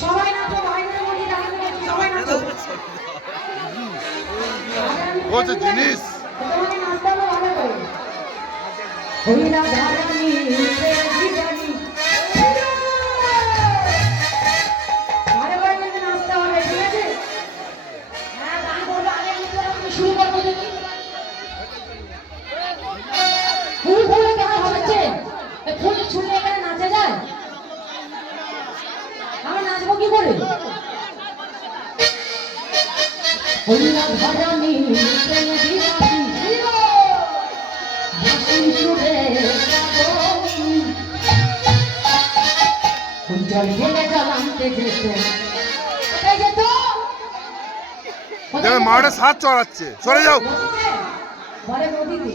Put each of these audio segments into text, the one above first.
সবাই নাচো, ভাইদের মধ্যে সবাই নাচো। বলছে জিনিস তোমাকে নাচতে হবে ভালো করে। হইলা ধারানি জীবনী ভালো করে কিন্তু নাচতে হবে, ঠিক আছে? হ্যাঁ, গান করবো, আগে শুরু করবো দেখি। ফুল ফুল কেন হচ্ছে? ফুল ছুঁড়ে এখানে নাচা যায়? আমরা নাচবো কি করে? হইলা ধারানি মাঠে সাত চড়াচ্ছে, সরে যাও। ঘরে নদীতে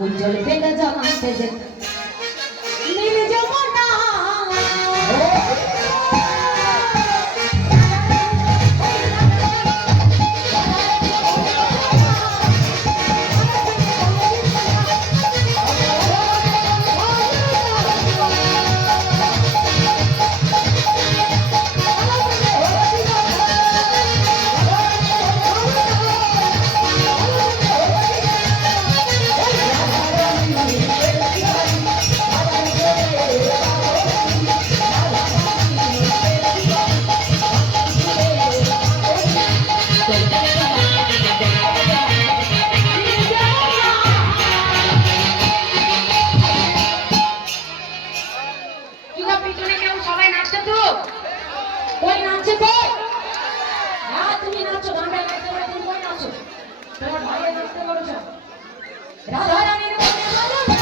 ওই জল ফেলে জল আনতে যেত নীল যমুনা। ওই নাচছে তো? হ্যাঁ, তুমি নাচো, গানটা গাইতে পারো, তুমি কই নাচো? তোমার ভাইয়ের নাচতে বলেছো। রাধা রানীর মনে ভালো না।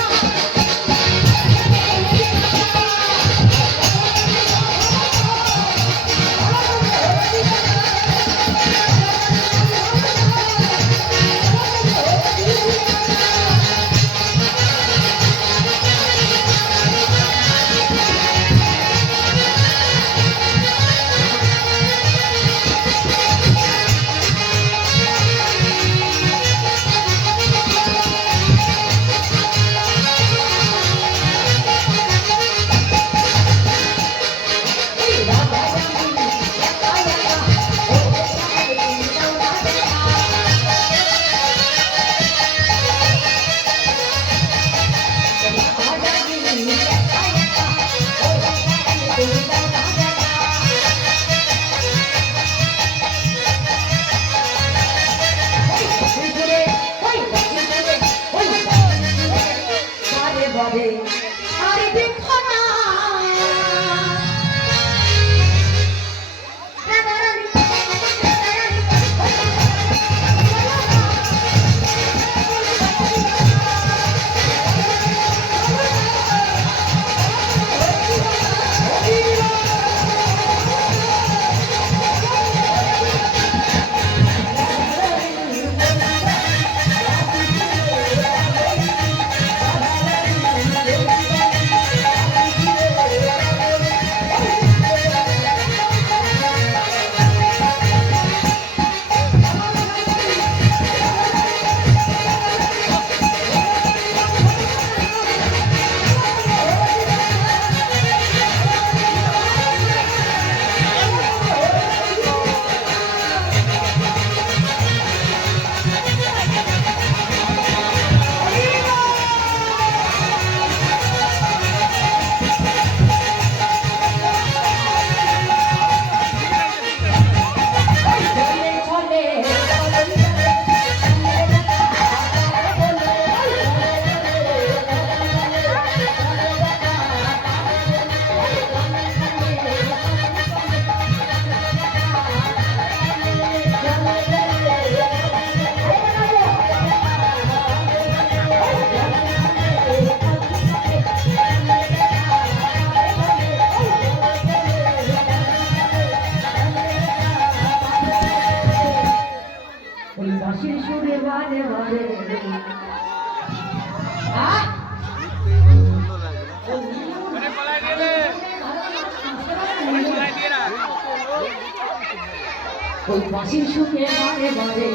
ওই বাঁশির সুরে বারে বারে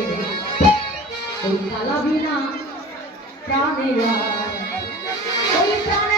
ওই কালা বিনা প্রাণে ওই প্রাণে